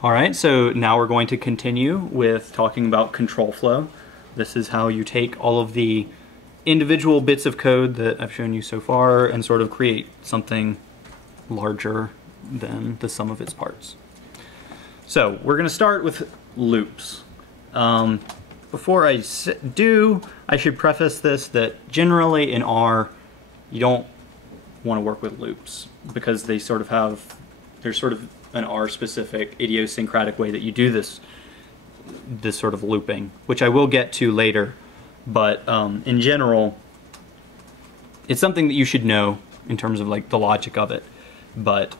All right, so now we're going to continue with talking about control flow. This is how you take all of the individual bits of code that I've shown you so far and sort of create something larger than the sum of its parts. So we're going to start with loops. Before I do, I should preface this that generally in R, you don't want to work with loops because they sort of have, there's sort of an R-specific idiosyncratic way that you do this sort of looping, which I will get to later. But in general, it's something that you should know in terms of like the logic of it, but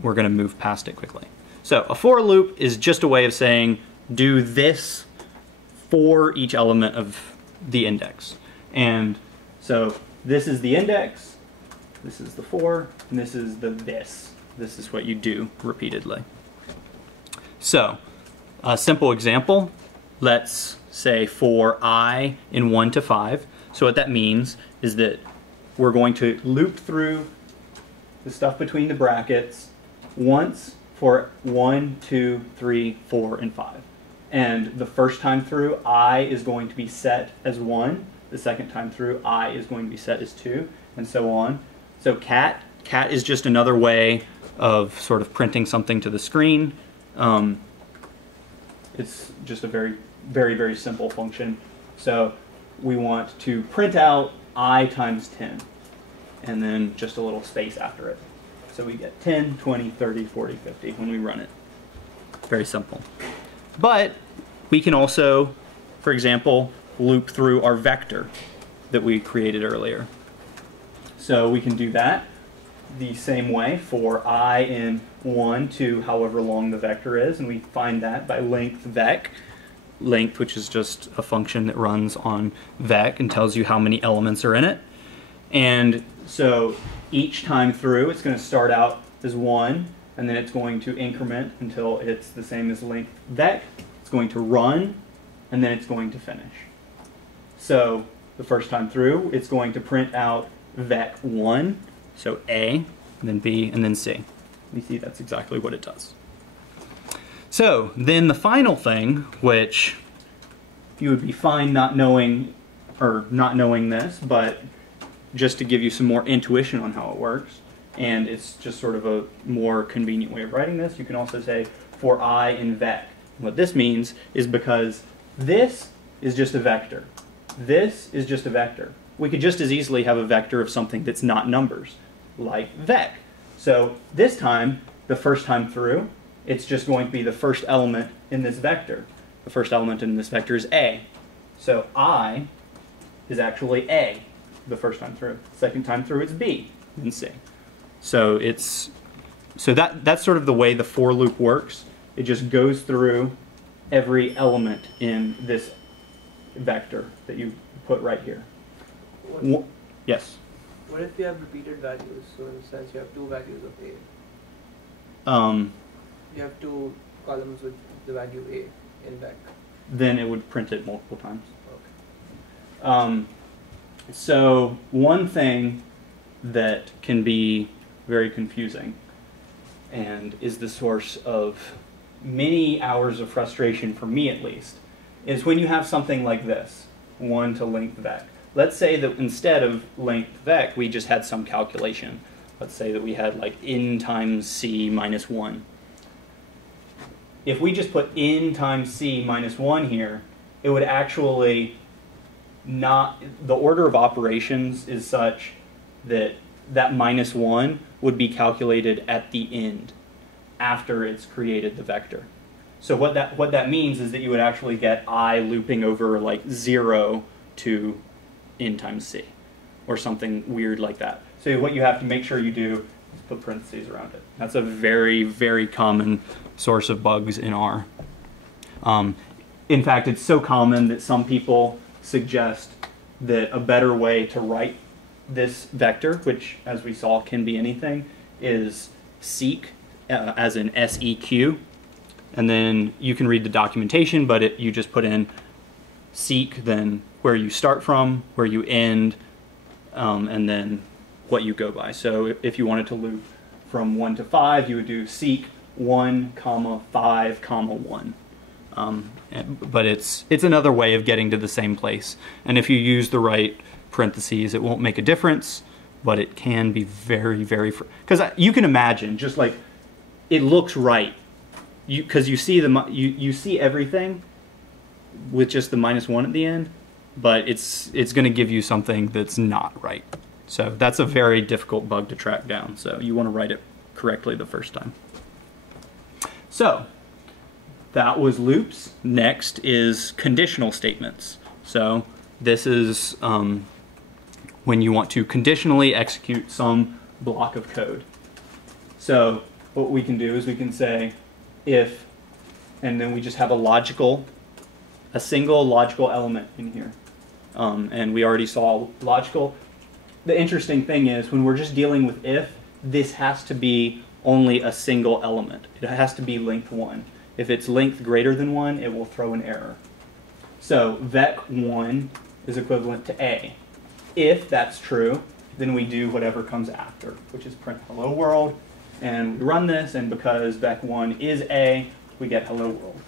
we're going to move past it quickly. So a for loop is just a way of saying do this for each element of the index. And so this is the index, this is the for, and this is the this. This is what you do repeatedly. So a simple example, let's say for I in 1 to 5. So what that means is that we're going to loop through the stuff between the brackets once for 1, 2, 3, 4, and 5. And the first time through, I is going to be set as 1. The second time through, I is going to be set as 2, and so on. So cat is just another way of sort of printing something to the screen. It's just a very, very, very simple function. So we want to print out I times 10, and then just a little space after it. So we get 10, 20, 30, 40, 50 when we run it. Very simple. But we can also, for example, loop through our vector that we created earlier. So we can do that the same way for I in 1 to however long the vector is, and we find that by length vec. Length, which is just a function that runs on vec and tells you how many elements are in it. And so each time through, it's going to start out as 1, and then it's going to increment until it's the same as length vec. It's going to run, and then it's going to finish. So the first time through, it's going to print out vec 1, so A, and then B, and then C. We see that's exactly what it does. So then the final thing, which you would be fine not knowing this, but just to give you some more intuition on how it works, and it's just sort of a more convenient way of writing this, you can also say for I in vec. What this means is because this is just a vector. This is just a vector. We could just as easily have a vector of something that's not numbers, like vec. So this time, the first time through, it's just going to be the first element in this vector. The first element in this vector is A. So I is actually A the first time through. Second time through, it's B and C. So that's sort of the way the for loop works. It just goes through every element in this vector that you put right here. Yes? What if you have repeated values? So in a sense, you have two values of A. You have two columns with the value A in vec. Then it would print it multiple times. Okay. So one thing that can be very confusing and is the source of many hours of frustration for me at least, is when you have something like this, 1 to length vec. Let's say that instead of length vec, we just had some calculation. Let's say that we had like n times c minus 1. If we just put n times c minus 1 here, it would actually not, the order of operations is such that that minus 1 would be calculated at the end, after it's created the vector. So what that means is that you would actually get I looping over like 0 to n times c, or something weird like that. So what you have to make sure you do is put parentheses around it. That's a very, very common source of bugs in R. In fact, it's so common that some people suggest that a better way to write this vector, which as we saw can be anything, is seq, as in SEQ. And then you can read the documentation, but you just put in seq, then where you start from, where you end, and then what you go by. So if you wanted to loop from 1 to 5, you would do seq 1, comma 5, comma 1. But it's another way of getting to the same place. And if you use the right parentheses, it won't make a difference, but it can be very, very, because you can imagine just like it looks right, because you see you see everything with just the -1 at the end, but it's going to give you something that's not right. So that's a very difficult bug to track down. So you want to write it correctly the first time. So that was loops. Next is conditional statements. So this is when you want to conditionally execute some block of code. So what we can do is we can say if, and then we just have a single logical element in here. And we already saw logical. The interesting thing is when we're just dealing with if, this has to be only a single element. It has to be length 1. If it's length greater than 1, it will throw an error. So vec1 is equivalent to a. If that's true, then we do whatever comes after, which is print hello world. And we run this, and because vec1 is a, we get hello world.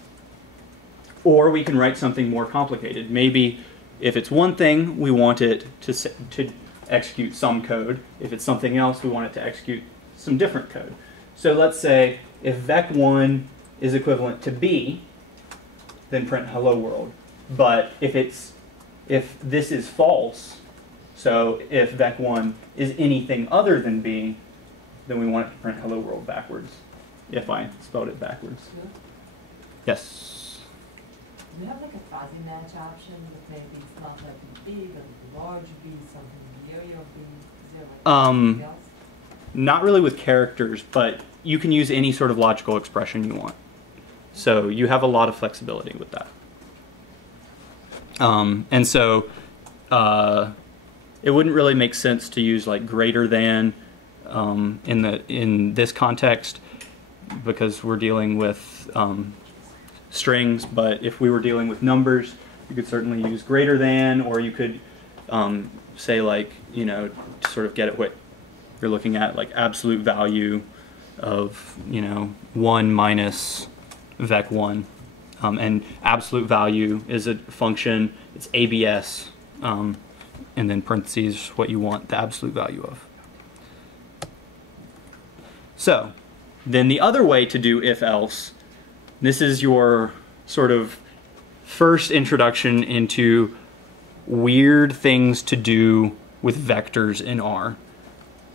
Or we can write something more complicated. Maybe if it's one thing, we want it to execute some code. If it's something else, we want it to execute some different code. So let's say if vec1 is equivalent to b, then print hello world. But if this is false, so if vec1 is anything other than b, then we want it to print hello world backwards, if I spelled it backwards. Yeah. Yes? Do you have like a fuzzy match option, but maybe it's not like a B, but a large B, something area of B? Is there like anything else? Not really with characters, but you can use any sort of logical expression you want. So you have a lot of flexibility with that. And so it wouldn't really make sense to use like greater than in this context, because we're dealing with strings. But if we were dealing with numbers, you could certainly use greater than, or you could say like, you know, to sort of get at what you're looking at, like absolute value of, you know, 1 minus vec1. And absolute value is a function, it's ABS, and then parentheses what you want the absolute value of. So then the other way to do if else, this is your sort of first introduction into weird things to do with vectors in R.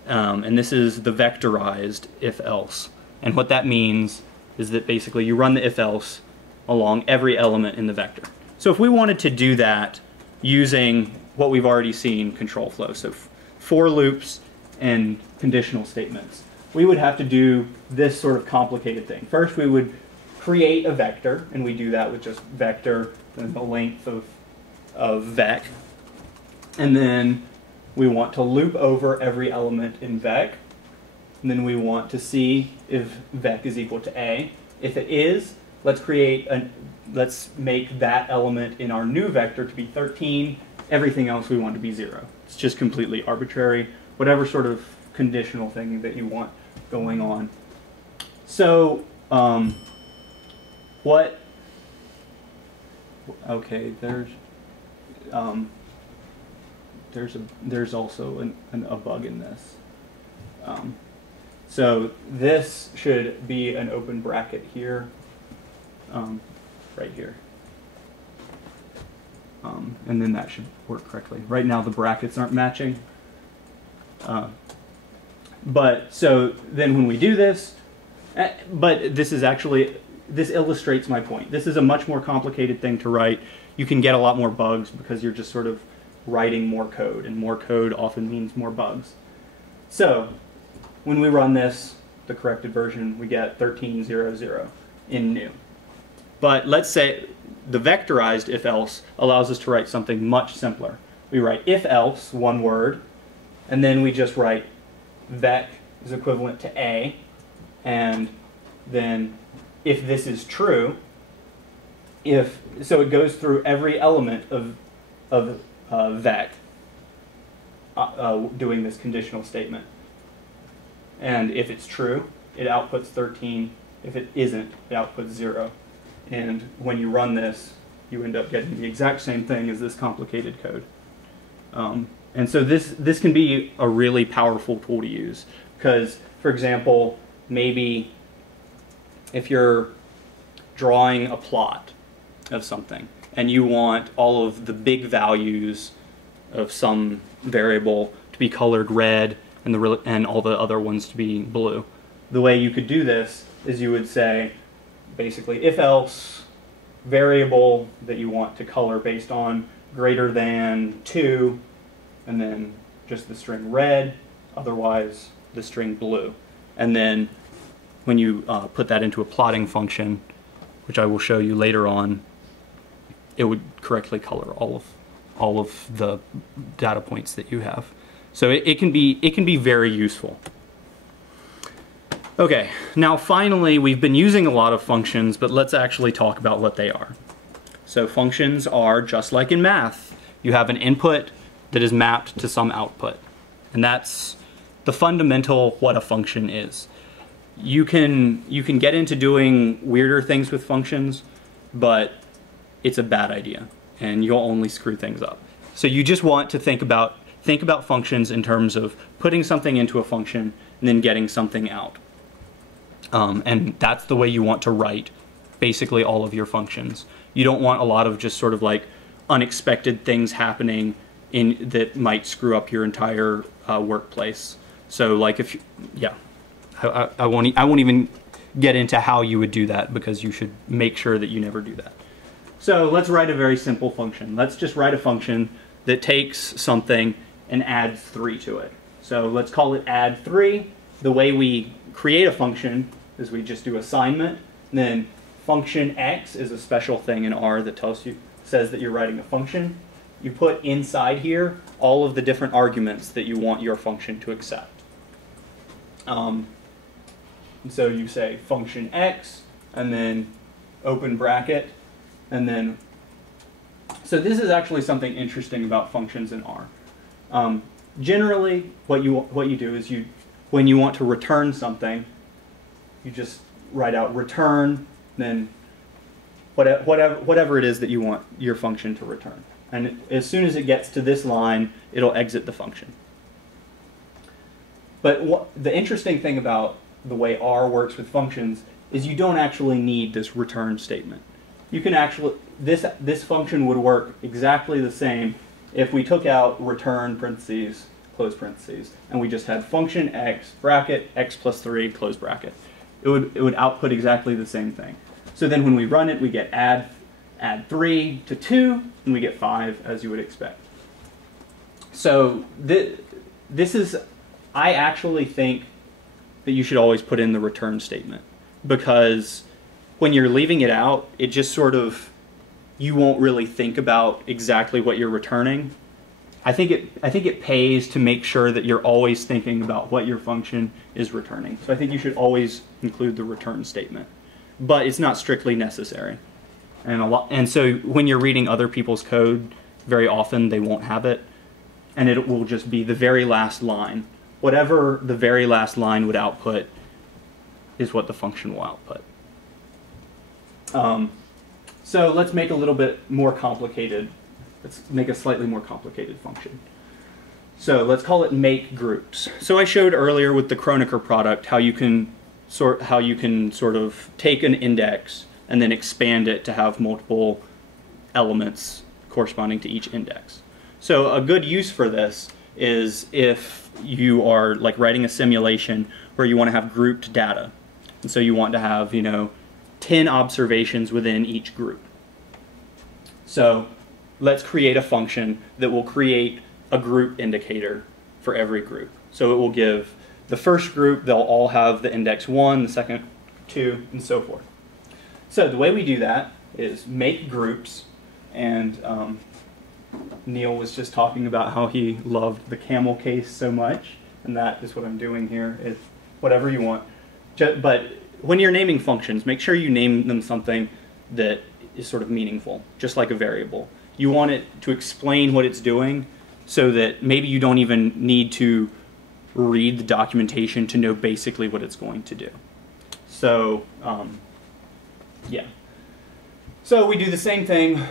And this is the vectorized if else. And what that means is that basically you run the if else along every element in the vector. So if we wanted to do that using what we've already seen, control flow, so for loops and conditional statements, we would have to do this sort of complicated thing. First we would create a vector, and we do that with just vector and the length of vec. And then we want to loop over every element in vec. And then we want to see if vec is equal to a. If it is, let's make that element in our new vector to be 13. Everything else we want to be 0. It's just completely arbitrary, whatever sort of conditional thing that you want going on. So okay, there's also a bug in this. So this should be an open bracket here, right here. And then that should work correctly. Right now the brackets aren't matching. But so then when we do this, but this is actually, this illustrates my point. This is a much more complicated thing to write. You can get a lot more bugs because you're just sort of writing more code, and more code often means more bugs. So when we run this, the corrected version, we get 1300 in new. But let's say the vectorized if else allows us to write something much simpler. We write if else, one word, and then we just write vec is equivalent to a, and then if this is true, so it goes through every element of vec doing this conditional statement. And if it's true, it outputs 13 If it isn't, it outputs 0. And when you run this, you end up getting the exact same thing as this complicated code. And so this can be a really powerful tool to use because, for example, maybe if you're drawing a plot of something and you want all of the big values of some variable to be colored red and all the other ones to be blue, the way you could do this is you would say, basically, if else variable that you want to color based on greater than 2, and then just the string red, otherwise the string blue. And then when you put that into a plotting function, which I will show you later on, it would correctly color all of the data points that you have. So it can be very useful. Okay, now finally, we've been using a lot of functions, but let's actually talk about what they are. So functions are just like in math. You have an input that is mapped to some output. And that's the fundamental what a function is. You can get into doing weirder things with functions, but it's a bad idea, and you'll only screw things up. So you just want to think about functions in terms of putting something into a function and then getting something out. And that's the way you want to write basically all of your functions. You don't want a lot of just sort of like unexpected things happening that might screw up your entire workplace. So like I won't even get into how you would do that because you should make sure that you never do that. So let's write a very simple function. Let's just write a function that takes something and adds 3 to it. So let's call it add 3. The way we create a function is we just do assignment, and then function x is a special thing in R that says that you're writing a function. You put inside here all of the different arguments that you want your function to accept. And so you say function x, and then open bracket, and then, so this is actually something interesting about functions in R. Generally, what you do is when you want to return something, you just write out return, then whatever it is that you want your function to return. And as soon as it gets to this line, it'll exit the function. But the interesting thing about the way R works with functions is you don't actually need this return statement. You can actually, this function would work exactly the same if we took out return parentheses, close parentheses, and we just had function x, bracket, x plus 3, close bracket. It would output exactly the same thing. So then when we run it, we get add 3 to 2, and we get 5, as you would expect. So this is, I actually think that you should always put in the return statement, because when you're leaving it out, it just sort of, you won't really think about exactly what you're returning. I think it pays to make sure that you're always thinking about what your function is returning. So I think you should always include the return statement, but it's not strictly necessary. And so when you're reading other people's code, very often they won't have it, and it will just be the very last line. Whatever the very last line would output is what the function will output. So let's make a little bit more complicated. Let's make a slightly more complicated function. So let's call it make groups. So I showed earlier with the Kronecker product how you can sort of take an index and then expand it to have multiple elements corresponding to each index. So a good use for this is if you are like writing a simulation where you want to have grouped data. And so you want to have, 10 observations within each group. So let's create a function that will create a group indicator for every group. So it will give the first group, they'll all have the index 1, the second 2, and so forth. So the way we do that is make groups, and Neil was just talking about how he loved the camel case so much, and that is what I'm doing here, is whatever you want. But when you're naming functions, make sure you name them something that is sort of meaningful, just like a variable. You want it to explain what it's doing so that maybe you don't even need to read the documentation to know basically what it's going to do. So yeah. So we do the same thing.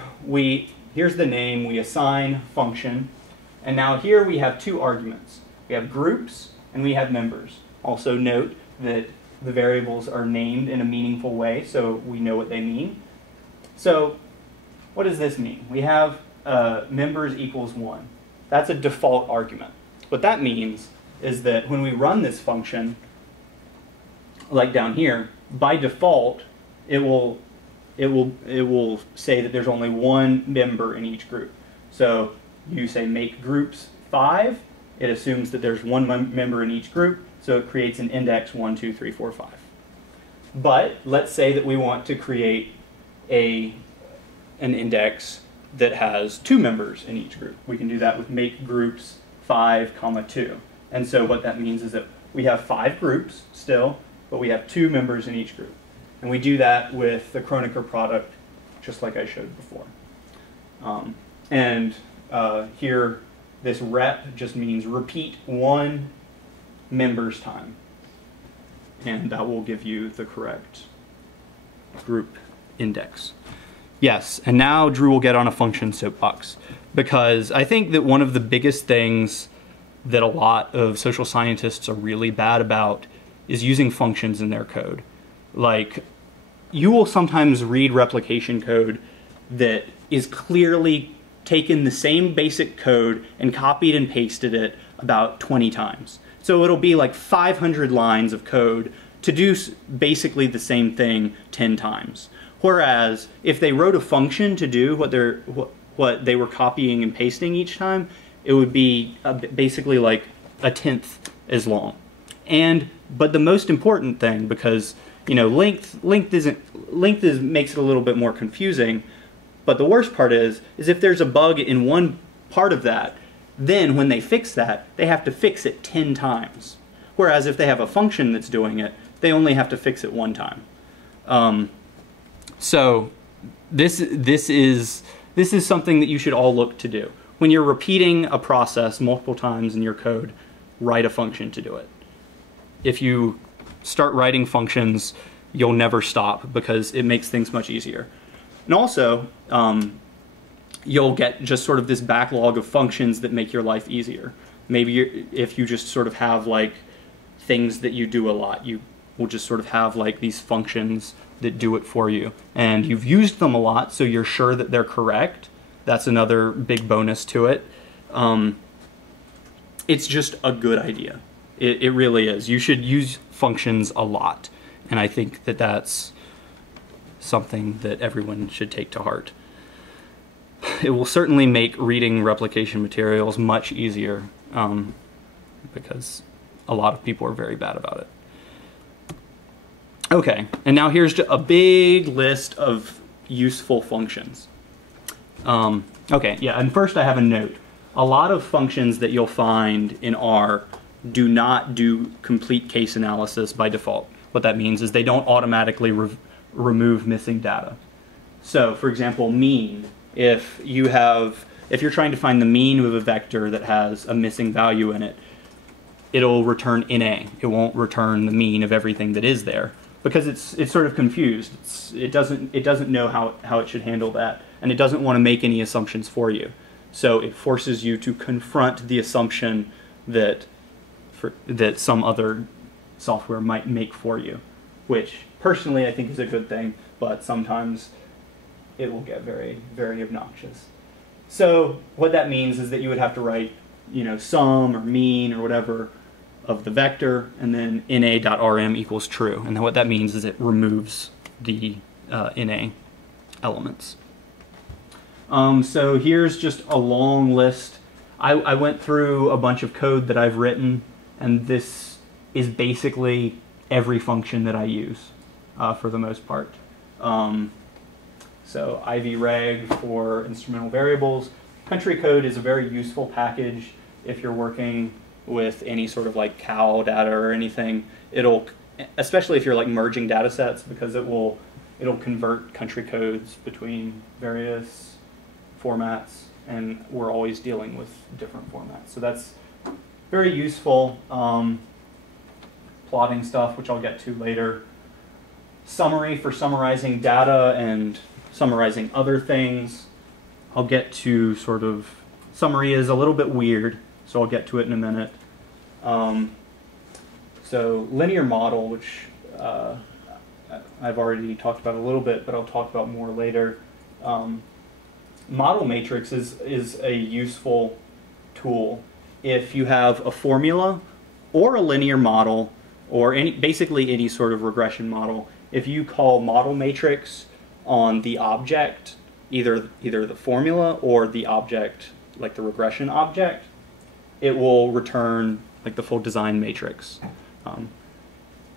Here's the name, we assign function, and now here we have two arguments. We have groups and we have members. Also note that the variables are named in a meaningful way so we know what they mean. So what does this mean? We have members equals 1. That's a default argument. What that means is that when we run this function, like down here, by default, it will say that there's only one member in each group. So you say make groups 5, it assumes that there's one member in each group, so it creates an index 1, 2, 3, 4, 5. But let's say that we want to create an index that has 2 members in each group. We can do that with make groups 5, 2. And so what that means is that we have 5 groups still, but we have 2 members in each group. And we do that with the Kronecker product, just like I showed before. Here, this rep just means repeat 1 member's time. And that will give you the correct group index. Yes, and now Drew will get on a function soapbox, because I think that one of the biggest things that a lot of social scientists are really bad about is using functions in their code. Like, you will sometimes read replication code that is clearly taken the same basic code and copied and pasted it about 20 times. So it'll be like 500 lines of code to do basically the same thing 10 times. Whereas if they wrote a function to do what they were copying and pasting each time, it would be basically like 1/10 as long. But the most important thing, because length makes it a little bit more confusing. But the worst part is if there's a bug in one part of that, then when they fix that, they have to fix it 10 times. Whereas if they have a function that's doing it, they only have to fix it 1 time. So this is something that you should all look to do. When you're repeating a process multiple times in your code, write a function to do it. If you start writing functions, you'll never stop because it makes things much easier. And also, you'll get just sort of this backlog of functions that make your life easier. Maybe if you just sort of have like things that you do a lot, you will just sort of have like these functions that do it for you. And you've used them a lot, so you're sure that they're correct. That's another big bonus to it. It's just a good idea. It really is. You should use functions a lot. And I think that that's something that everyone should take to heart. It will certainly make reading replication materials much easier because a lot of people are very bad about it. Okay, and now here's a big list of useful functions. Okay, yeah, and first I have a note. A lot of functions that you'll find in R do not do complete case analysis by default. What that means is they don't automatically remove missing data. So, for example, mean. If you're trying to find the mean of a vector that has a missing value in it, it'll return NA. It won't return the mean of everything that is there because it's sort of confused. It doesn't know how it should handle that, and it doesn't want to make any assumptions for you. So it forces you to confront the assumption that some other software might make for you, which personally I think is a good thing, but sometimes it will get very, very obnoxious. So what that means is that you would have to write, sum or mean or whatever of the vector, and then na.rm equals true. And then what that means is it removes the na elements. So here's just a long list. I went through a bunch of code that I've written, and this is basically every function that I use for the most part. So ivreg for instrumental variables. Country code is a very useful package if you're working with any sort of like cow data or anything. Especially if you're like merging data sets, because it'll convert country codes between various formats, and we're always dealing with different formats. So that's very useful. Plotting stuff, which I'll get to later. summary for summarizing data and summarizing other things. I'll get to sort of, summary is a little bit weird, so I'll get to it in a minute. So linear model, which I've already talked about a little bit, but I'll talk about more later. Model matrix is a useful tool if you have a formula or a linear model or basically any sort of regression model. If you call model matrix on the object, either the formula or the object, like the regression object, it will return like the full design matrix,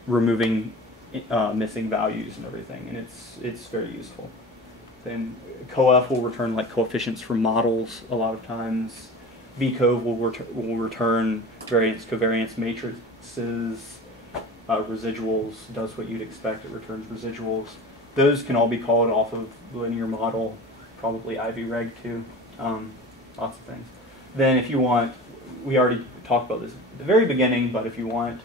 removing missing values and everything, and it's very useful. Then COEF will return like coefficients from models a lot of times. VCOV will return variance covariance matrices. Residuals does what you'd expect, it returns residuals. Those can all be called off of the linear model, probably IVReg too, lots of things. Then if you want, we already talked about this at the very beginning, but if you want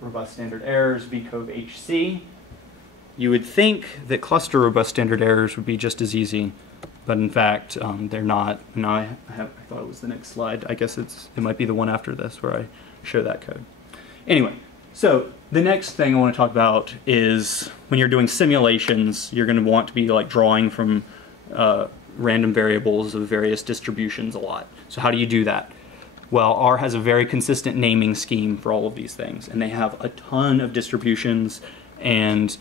robust standard errors, VCOV HC, you would think that cluster robust standard errors would be just as easy, but in fact they're not. And I thought it was the next slide. I guess it might be the one after this where I show that code. Anyway, so the next thing I want to talk about is when you're doing simulations, you're going to want to be like drawing from random variables of various distributions a lot. So how do you do that? Well, R has a very consistent naming scheme for all of these things, and they have a ton of distributions, and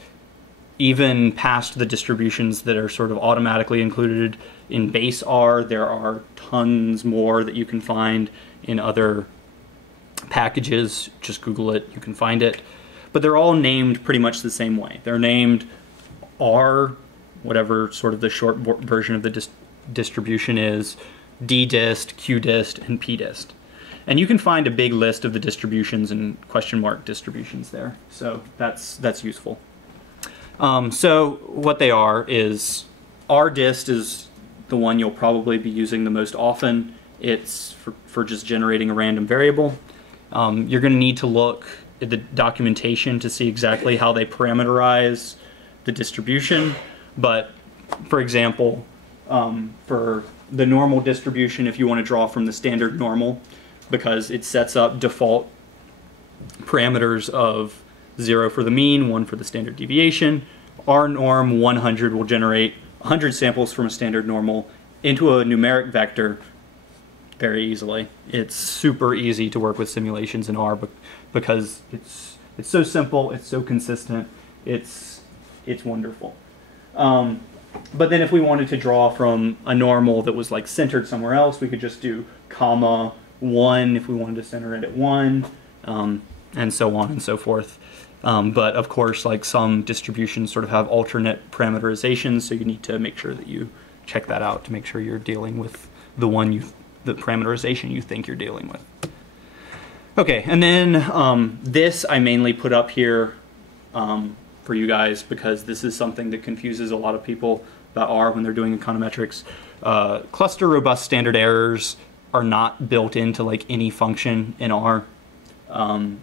even past the distributions that are sort of automatically included in base R, there are tons more that you can find in other packages. Just Google it, you can find it. But they're all named pretty much the same way. They're named R, whatever sort of the short version of the distribution is, ddist, qdist, and pdist. And you can find a big list of the distributions and question mark distributions there. So that's useful. So what they are is rdist is the one you'll probably be using the most often. It's for just generating a random variable. You're going to need to look at the documentation to see exactly how they parameterize the distribution. But for example, for the normal distribution, if you want to draw from the standard normal, because it sets up default parameters of 0 for the mean, 1 for the standard deviation, R norm 100 will generate 100 samples from a standard normal into a numeric vector very easily. It's super easy to work with simulations in R because it's so simple, it's so consistent, it's wonderful. But then if we wanted to draw from a normal that was like centered somewhere else, we could just do comma 1 if we wanted to center it at 1, and so on and so forth. But of course, like some distributions sort of have alternate parameterizations, so you need to make sure that you check that out to make sure you're dealing with the parameterization you think you're dealing with. Okay, and then this I mainly put up here for you guys because this is something that confuses a lot of people about R when they're doing econometrics. Cluster robust standard errors are not built into like any function in R.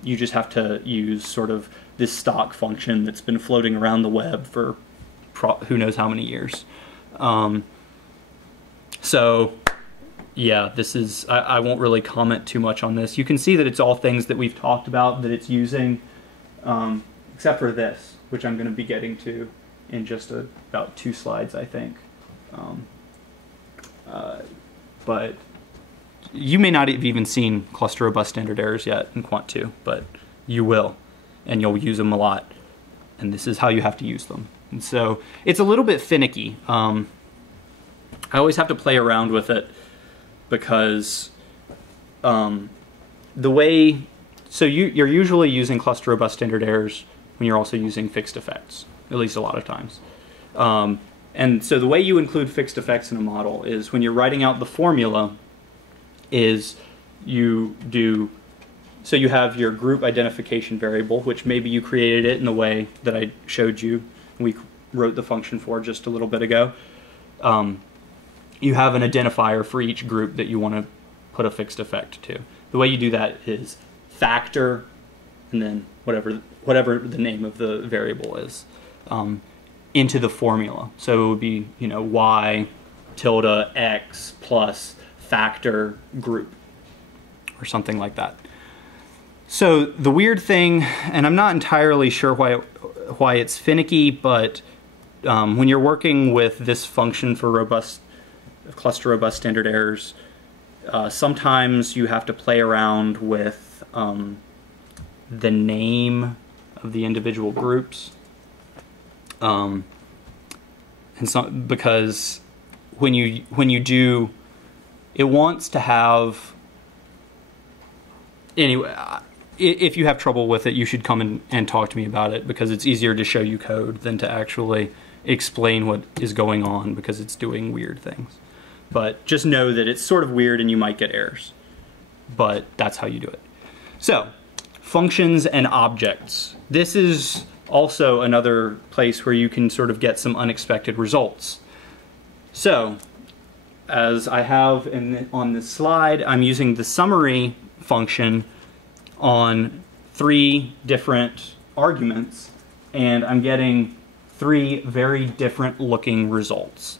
You just have to use sort of this stock function that's been floating around the web for who knows how many years. So yeah, this is, I won't really comment too much on this. You can see that it's all things that we've talked about that it's using, except for this, which I'm going to be getting to in just about 2 slides, I think. But you may not have even seen cluster robust standard errors yet in Quant 2, but you will, and you'll use them a lot. And this is how you have to use them. And so it's a little bit finicky. I always have to play around with it because the way, so you're usually using cluster robust standard errors when you're also using fixed effects, at least a lot of times. And so the way you include fixed effects in a model is when you're writing out the formula is you do, so you have your group identification variable, which maybe you created it in the way that I showed you, we wrote the function for just a little bit ago. You have an identifier for each group that you want to put a fixed effect to. The way you do that is factor, and then whatever the name of the variable is, into the formula. So it would be, you know, y tilde x plus factor group or something like that. So the weird thing, and I'm not entirely sure why it's finicky, but when you're working with this function for cluster robust standard errors, sometimes you have to play around with the name of the individual groups, and so because when you do, it wants to have, anyway. If you have trouble with it, you should come and talk to me about it, because it's easier to show you code than to actually explain what is going on, because it's doing weird things. But just know that it's sort of weird and you might get errors. But that's how you do it. So, functions and objects. This is also another place where you can sort of get some unexpected results. So, as I have on this slide, I'm using the summary function on 3 different arguments, and I'm getting 3 very different looking results,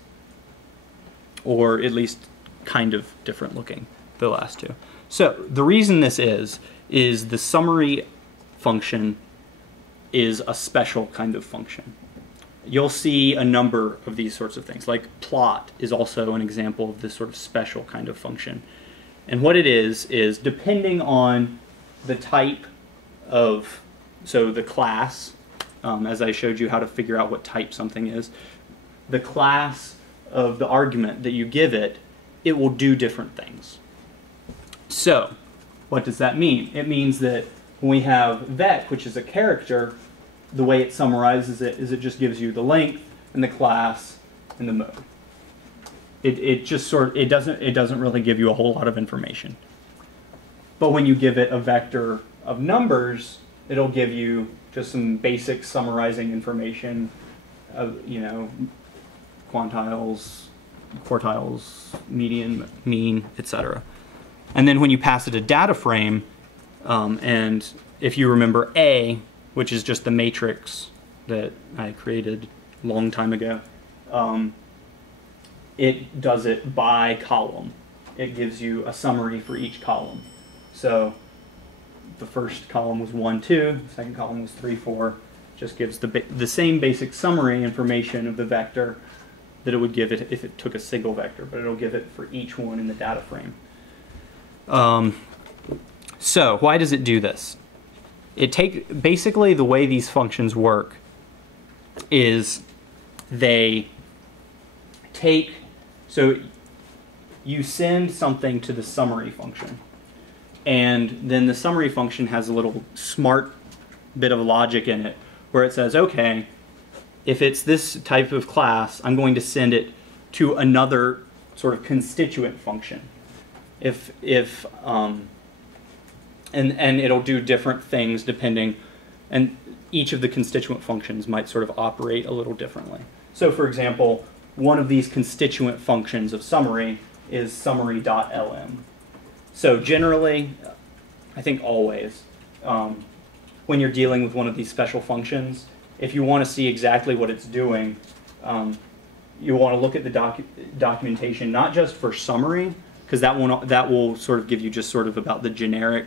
or at least kind of different looking, the last 2. So the reason this is the summary function is a special kind of function. You'll see a number of these sorts of things, like plot is also an example of this sort of special kind of function. And what it is depending on the type of, so the class, as I showed you how to figure out what type something is, the class of the argument that you give it, it will do different things. So, what does that mean? It means that when we have vec, which is a character, the way it summarizes it is it just gives you the length and the class and the mode. It doesn't really give you a whole lot of information. But when you give it a vector of numbers, it'll give you just some basic summarizing information of, you know, quantiles, quartiles, median, mean, etc. And then when you pass it a data frame, and if you remember A, which is just the matrix that I created a long time ago, it does it by column. It gives you a summary for each column. So the first column was 1, 2, the second column was 3, 4. Just gives the same basic summary information of the vector that it would give it if it took a single vector, but it'll give it for each one in the data frame. So why does it do this? Basically the way these functions work is they take, so you send something to the summary function, and then the summary function has a little smart bit of logic in it where it says, okay, if it's this type of class, I'm going to send it to another sort of constituent function. And it'll do different things depending, and each of the constituent functions might sort of operate a little differently. So for example, one of these constituent functions of summary is summary.lm. So generally, I think always, when you're dealing with one of these special functions, if you want to see exactly what it's doing, you want to look at the documentation, not just for summary, because that will sort of give you just sort of about the generic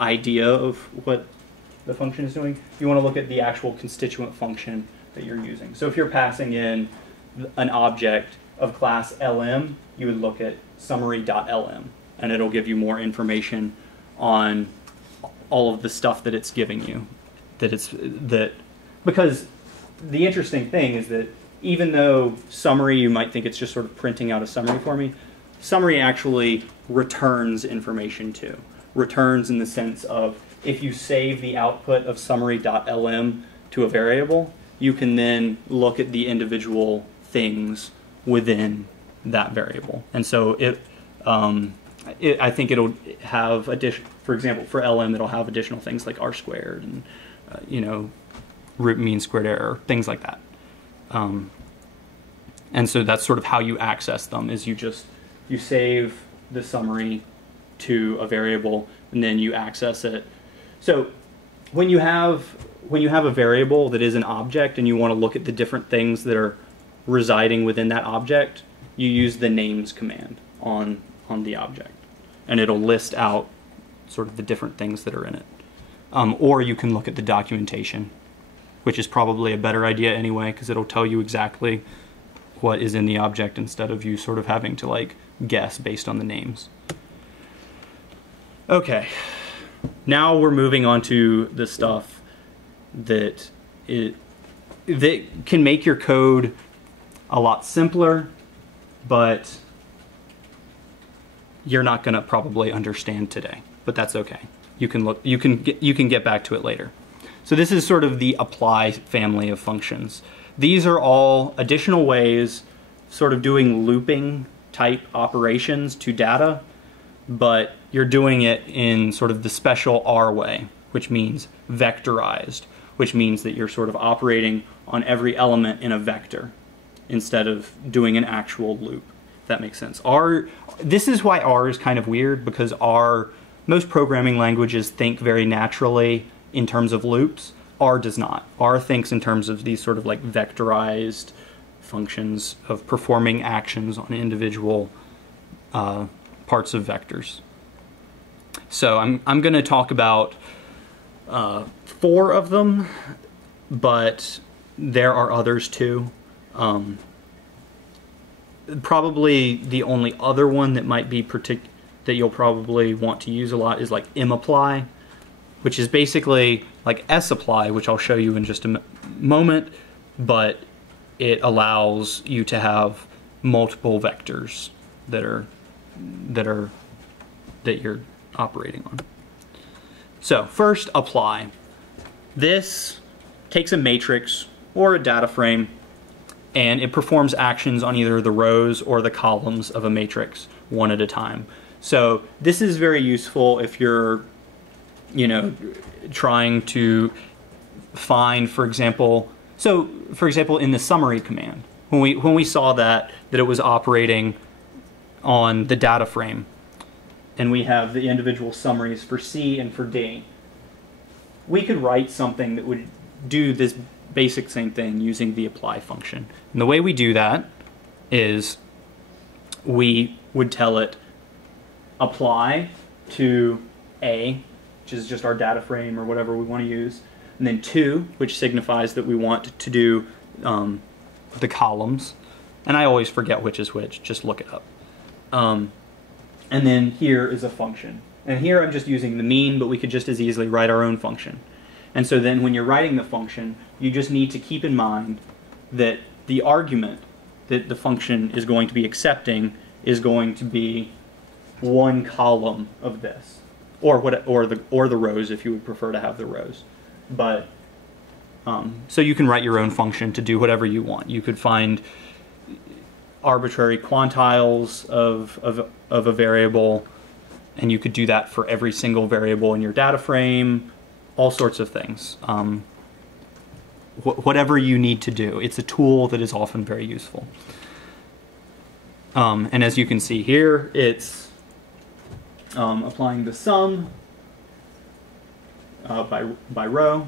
idea of what the function is doing. You want to look at the actual constituent function that you're using. So if you're passing in an object of class lm, you would look at summary.lm, and it'll give you more information on all of the stuff that it's giving you. Because the interesting thing is that even though summary, you might think it's just sort of printing out a summary for me, summary actually returns information too. Returns in the sense of, if you save the output of summary.lm to a variable, you can then look at the individual things within that variable. And so I think it'll have for example, for lm, it'll have additional things like r squared and you know, root mean squared error, things like that. And so that's sort of how you access them, is you save the summary to a variable and then you access it. So when you have a variable that is an object and you want to look at the different things that are residing within that object, you use the names command on the object, and it'll list out sort of the different things that are in it. Or you can look at the documentation, which is probably a better idea anyway, because it'll tell you exactly what is in the object instead of you sort of having to like guess based on the names. Okay, now we're moving on to the stuff that can make your code a lot simpler, but you're not going to probably understand today. But that's okay. You can get back to it later. So this is sort of the apply family of functions. These are all additional ways, sort of doing looping type operations to data, but you're doing it in sort of the special R way, which means vectorized, which means that you're sort of operating on every element in a vector instead of doing an actual loop, if that makes sense. This is why R is kind of weird, because most programming languages think very naturally in terms of loops. R does not. R thinks in terms of these sort of like vectorized functions of performing actions on individual parts of vectors. So I'm going to talk about 4 of them, but there are others too. Probably the only other one that might be that you'll probably want to use a lot is like mapply, which is basically like SApply, which I'll show you in just a moment, but it allows you to have multiple vectors that you're operating on. So first, apply. This takes a matrix or a data frame, and it performs actions on either the rows or the columns of a matrix one at a time. So this is very useful if you're, trying to find, for example, in the summary command, when we saw that it was operating on the data frame, and we have the individual summaries for C and for D, we could write something that would do this basic same thing using the apply function. And the way we do that is we would tell it apply to A, which is just our data frame or whatever we want to use, and then 2, which signifies that we want to do the columns. And I always forget which is which, just look it up. And then here is a function. And here I'm just using the mean, but we could just as easily write our own function. And so then when you're writing the function, you just need to keep in mind that the argument that the function is going to be accepting is going to be one column of this, or the rows if you would prefer to have the rows. But so you can write your own function to do whatever you want. You could find arbitrary quantiles of a variable, and you could do that for every single variable in your data frame, all sorts of things. Whatever you need to do. It's a tool that is often very useful. And as you can see here, it's applying the sum by row,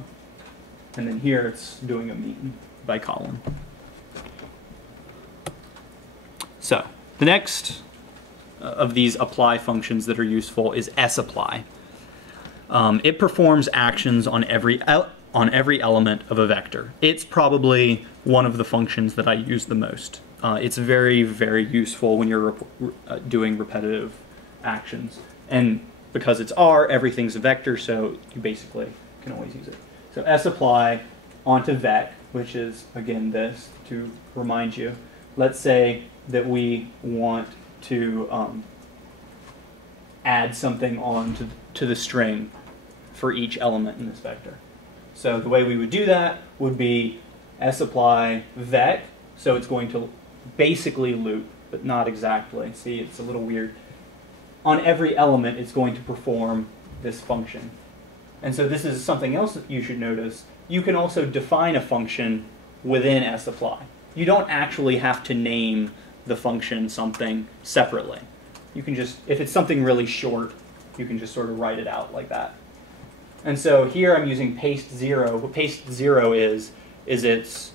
and then here it's doing a mean by column. So the next of these apply functions that are useful is SApply. It performs actions on every element of a vector. It's probably one of the functions that I use the most. It's very, very useful when you're doing repetitive actions. And because it's R, everything's a vector, so you basically can always use it. So SApply onto vec, which is, again, this, to remind you. Let's say that we want to add something on to the string for each element in this vector. So the way we would do that would be SApply vec, so it's going to basically loop, but not exactly. See, it's a little weird. On every element, it's going to perform this function. And so this is something else that you should notice. You can also define a function within SApply. You don't actually have to name the function something separately. You can just, if it's something really short, you can just sort of write it out like that. And so here I'm using paste 0. What paste 0 is it's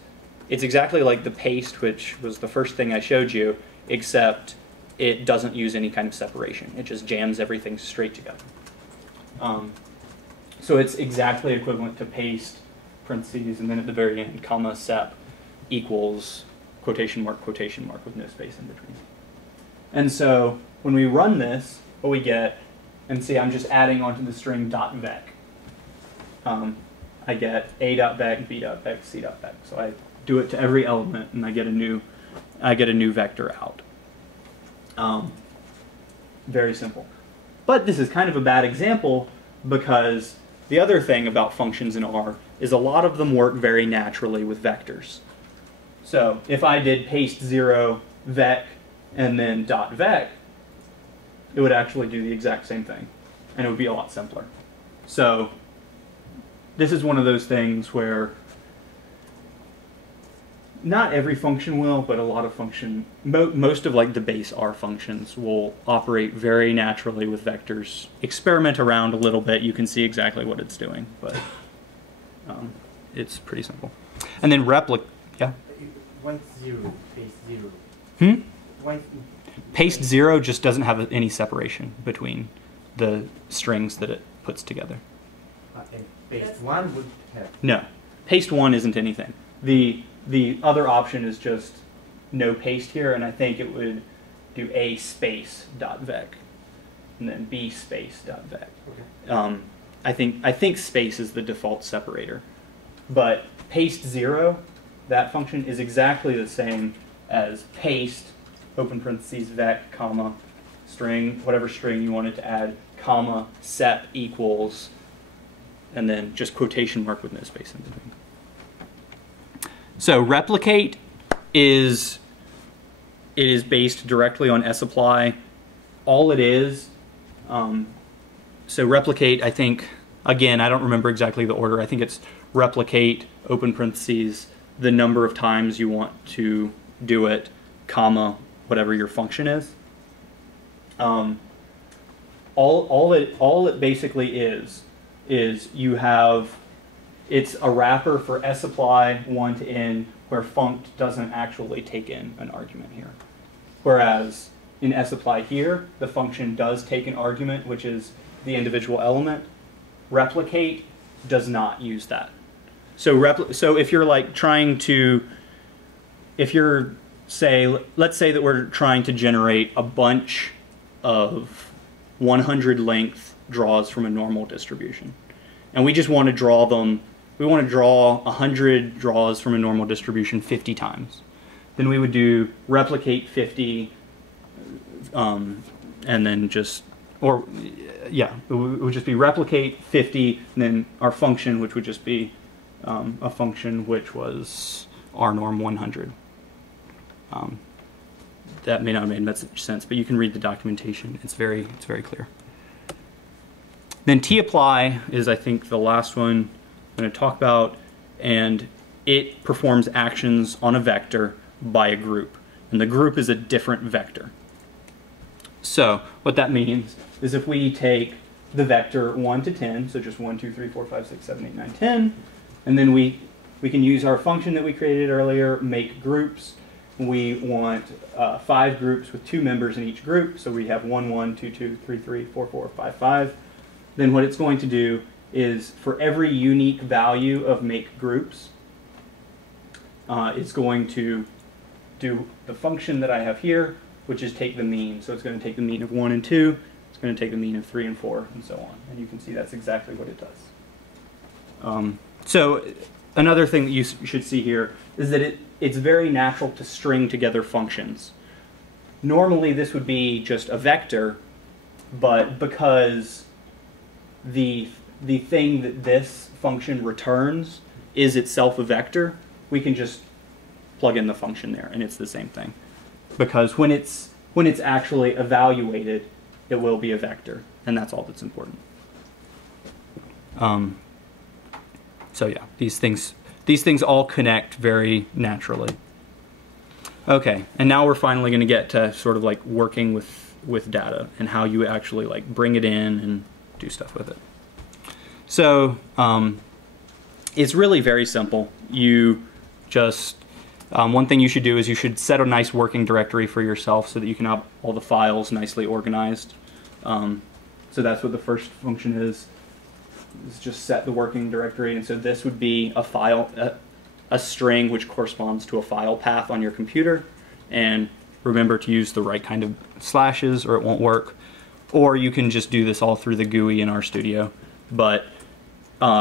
exactly like the paste, which was the first thing I showed you, except it doesn't use any kind of separation. It just jams everything straight together. So it's exactly equivalent to paste, parentheses, and then at the very end, comma, sep equals quotation mark with no space in between. And so when we run this, what we get, and see I'm just adding onto the string .vec. I get a.vec, b.vec, c.vec. So I do it to every element, and I get a new vector out. Very simple. But this is kind of a bad example because the other thing about functions in R is a lot of them work very naturally with vectors. So if I did paste 0 vec and then .vec, it would actually do the exact same thing, and it would be a lot simpler. So this is one of those things where not every function will, but a lot of most of like the base R functions will operate very naturally with vectors. Experiment around a little bit, you can see exactly what it's doing, but it's pretty simple. And then yeah? Why 0, paste 0? Why? Paste 0 just doesn't have any separation between the strings that it puts together. And paste 1 would have? No. Paste 1 isn't anything. The other option is just no paste here, and I think it would do a space .vec and then b space .vec. Okay. I think space is the default separator, but paste 0, that function is exactly the same as paste open parentheses vec comma string, whatever string you wanted to add, comma sep equals, and then just quotation mark with no space in between. So replicate is based directly on SApply. All it is, so replicate, I think, again, I don't remember exactly the order. I think it's replicate, open parentheses, the number of times you want to do it, comma, whatever your function is. All it basically is you have, it's a wrapper for SApply 1 to n where funct doesn't actually take in an argument here. Whereas in SApply here, the function does take an argument, which is the individual element. Replicate does not use that. So if you're like trying to, let's say that we're trying to generate a bunch of 100 length draws from a normal distribution, and we just want to draw them. We want to draw 100 draws from a normal distribution 50 times. Then we would do replicate 50, and then just, or yeah, it would just be replicate 50, and then our function, which would just be a function which was rnorm 100. That may not have made much sense, but you can read the documentation. It's very clear. Then tapply is, I think, the last one I'm going to talk about, and it performs actions on a vector by a group, and the group is a different vector. So what that means is if we take the vector 1 to 10, so just 1, 2, 3, 4, 5, 6, 7, 8, 9, 10, and then we can use our function that we created earlier, make groups. We want 5 groups with 2 members in each group, so we have 1, 1, 2, 2, 3, 3, 4, 4, 5, 5. Then what it's going to do is for every unique value of make groups, it's going to do the function that I have here, which is take the mean. So it's going to take the mean of 1 and 2, it's going to take the mean of 3 and 4, and so on. And you can see that's exactly what it does. So another thing that you should see here is that it's very natural to string together functions. Normally this would be just a vector, but because the thing that this function returns is itself a vector, we can just plug in the function there, and it's the same thing. Because when it's actually evaluated, it will be a vector, and that's all that's important. So yeah, these things all connect very naturally. Okay, and now we're finally going to get to sort of like working with data and how you actually like bring it in and do stuff with it. So it's really very simple. You just, one thing you should do is you should set a nice working directory for yourself so that you can have all the files nicely organized. So that's what the first function is just set the working directory. And so this would be a file, a string which corresponds to a file path on your computer. And remember to use the right kind of slashes or it won't work. Or you can just do this all through the GUI in RStudio. But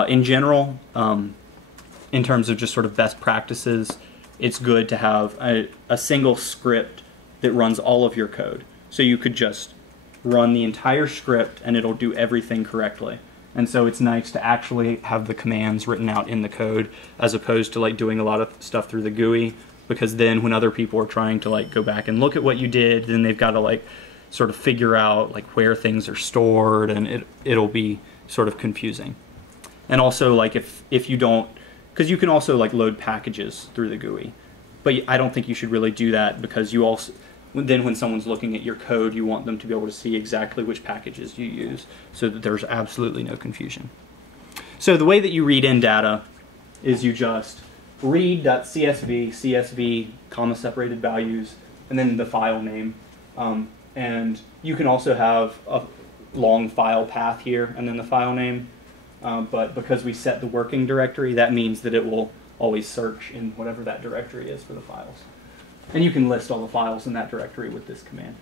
in general, in terms of just sort of best practices, it's good to have a single script that runs all of your code. So you could just run the entire script and it'll do everything correctly. And so it's nice to actually have the commands written out in the code as opposed to like doing a lot of stuff through the GUI, because then when other people are trying to like go back and look at what you did, then they've got to like sort of figure out like where things are stored, and it'll be sort of confusing. And also like if you don't, because you can also like load packages through the GUI, but I don't think you should really do that, because you also then when someone's looking at your code, you want them to be able to see exactly which packages you use so that there's absolutely no confusion. So the way that you read in data is you just read.csv, CSV, comma separated values, and then the file name. And you can also have a long file path here and then the file name. But because we set the working directory, that means that it will always search in whatever that directory is for the files. And you can list all the files in that directory with this command.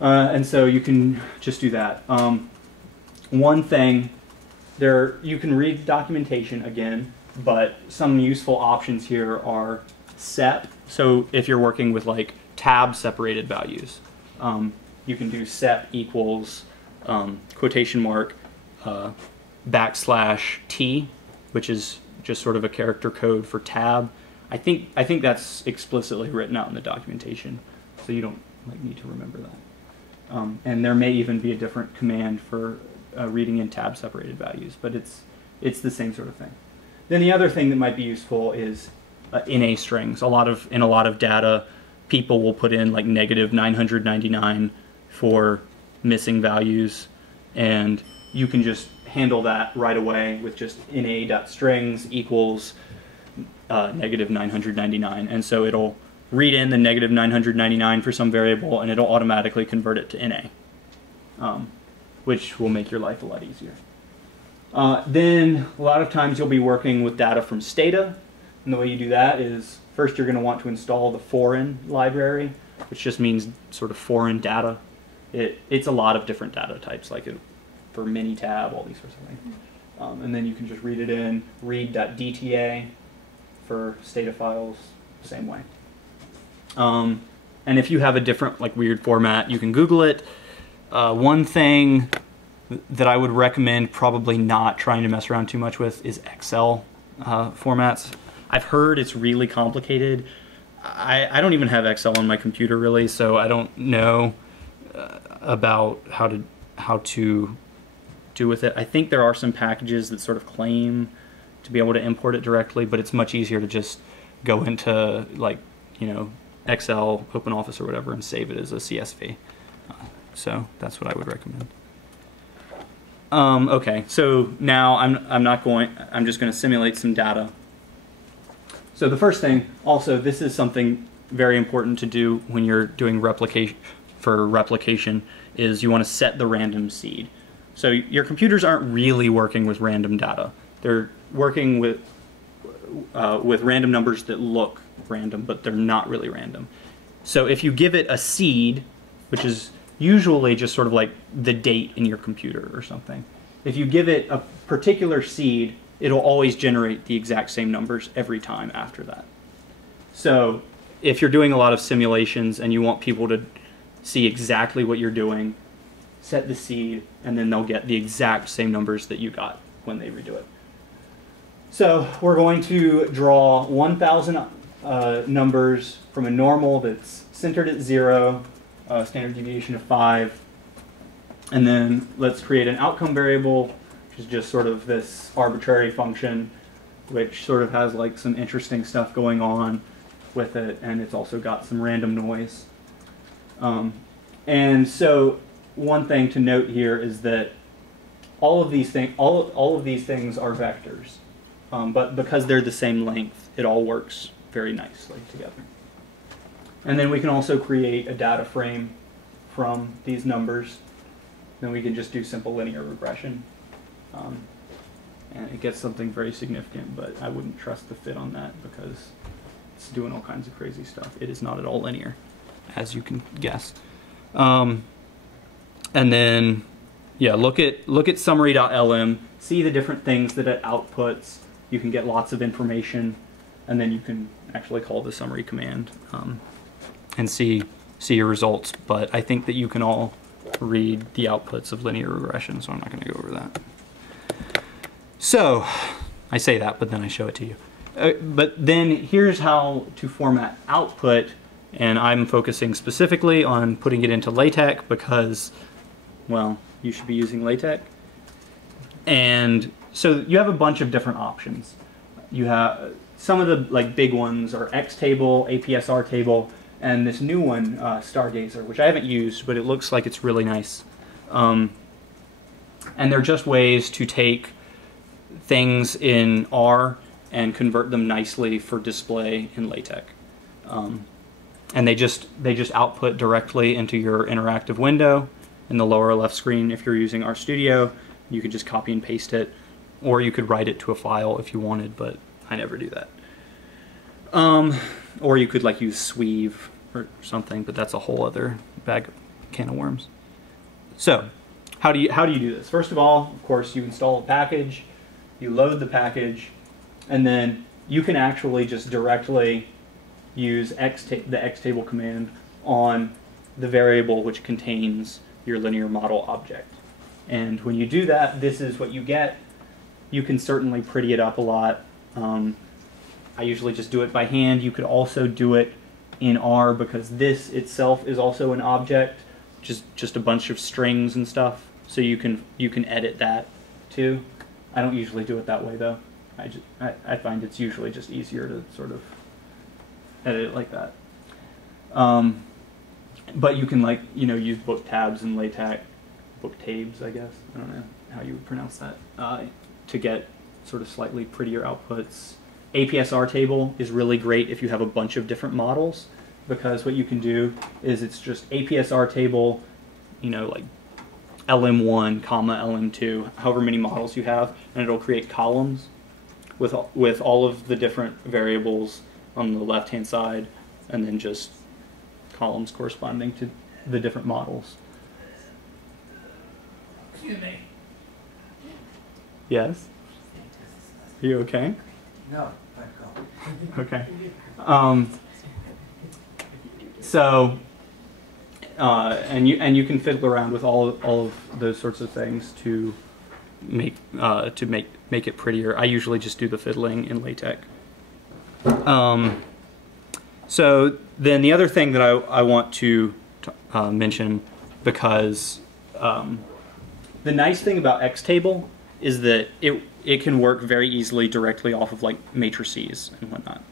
And so you can just do that. One thing, you can read documentation again, but some useful options here are sep. So if you're working with like tab separated values, you can do sep equals quotation mark \t, which is just sort of a character code for tab. I think that's explicitly written out in the documentation, so you don't like need to remember that. And there may even be a different command for reading in tab separated values, but it's the same sort of thing. Then the other thing that might be useful is NA strings. In a lot of data, people will put in like -999 for missing values, and you can just handle that right away with just na.strings equals -999, and so it'll read in the -999 for some variable, and it'll automatically convert it to NA, which will make your life a lot easier. Then a lot of times you'll be working with data from Stata, and the way you do that is first you're going to want to install the foreign library, which just means sort of foreign data. It's a lot of different data types, like for Minitab, all these sorts of things. And then you can just read it in read.dta for Stata files, same way. And if you have a different like weird format, you can Google it. One thing that I would recommend probably not trying to mess around too much with is Excel formats. I've heard it's really complicated. I don't even have Excel on my computer really, so I don't know about how to do with it. I think there are some packages that sort of claim to be able to import it directly, but it's much easier to just go into like, you know, Excel, OpenOffice or whatever and save it as a CSV. So that's what I would recommend. Okay, so now I'm just going to simulate some data. So the first thing, also, this is something very important to do when you're doing replication, is you want to set the random seed. So your computers aren't really working with random data. They're working with random numbers that look random, but they're not really random. So if you give it a seed, which is usually just sort of like the date in your computer or something, if you give it a particular seed, it'll always generate the exact same numbers every time after that. So if you're doing a lot of simulations and you want people to see exactly what you're doing, set the seed, and then they'll get the exact same numbers that you got when they redo it. So we're going to draw 1,000 numbers from a normal that's centered at 0, standard deviation of 5, and then let's create an outcome variable, which is just sort of this arbitrary function, which sort of has like some interesting stuff going on with it, and it's also got some random noise. And so one thing to note here is that all of these things are vectors, but because they're the same length, it all works very nicely together. And then we can also create a data frame from these numbers. Then we can just do simple linear regression. And it gets something very significant, but I wouldn't trust the fit on that because it's doing all kinds of crazy stuff. It is not at all linear, as you can guess. And then, yeah, look at summary.lm, see the different things that it outputs. You can get lots of information, and then you can actually call the summary command and see your results. But I think that you can all read the outputs of linear regression, so I'm not going to go over that. So I say that, but then I show it to you. But then here's how to format output, and I'm focusing specifically on putting it into LaTeX because, well, you should be using LaTeX. And so you have a bunch of different options. You have some of the big ones are XTable, APSR table, and this new one, Stargazer, which I haven't used, but it looks like it's really nice. And they're just ways to take things in R and convert them nicely for display in LaTeX. And they just output directly into your interactive window in the lower left screen. If you're using RStudio, you could just copy and paste it, or you could write it to a file if you wanted, but I never do that. Or you could use Sweeve or something, but that's a whole other can of worms. So how do you do this? First of all, of course, you install a package, you load the package, and then you can actually just directly use the xtable command on the variable which contains your linear model object. And when you do that, this is what you get. You can certainly pretty it up a lot. I usually just do it by hand. You could also do it in R because this itself is also an object, just a bunch of strings and stuff. So you can edit that too. I don't usually do it that way though. I find it's usually just easier to sort of edit it like that. But you can use book tabs in LaTeX, book tabs I guess. I don't know how you would pronounce that, to get sort of slightly prettier outputs. APSR table is really great if you have a bunch of different models, because what you can do is it's just APSR table, LM1, LM2, however many models you have, and it'll create columns with all of the different variables on the left-hand side, and then just columns corresponding to the different models. Excuse me. Yes? Are you okay? No, I go. Okay. And you can fiddle around with all of those sorts of things to make it prettier. I usually just do the fiddling in LaTeX. So then the other thing that I want to mention, because the nice thing about XTable is that it can work very easily directly off of matrices and whatnot.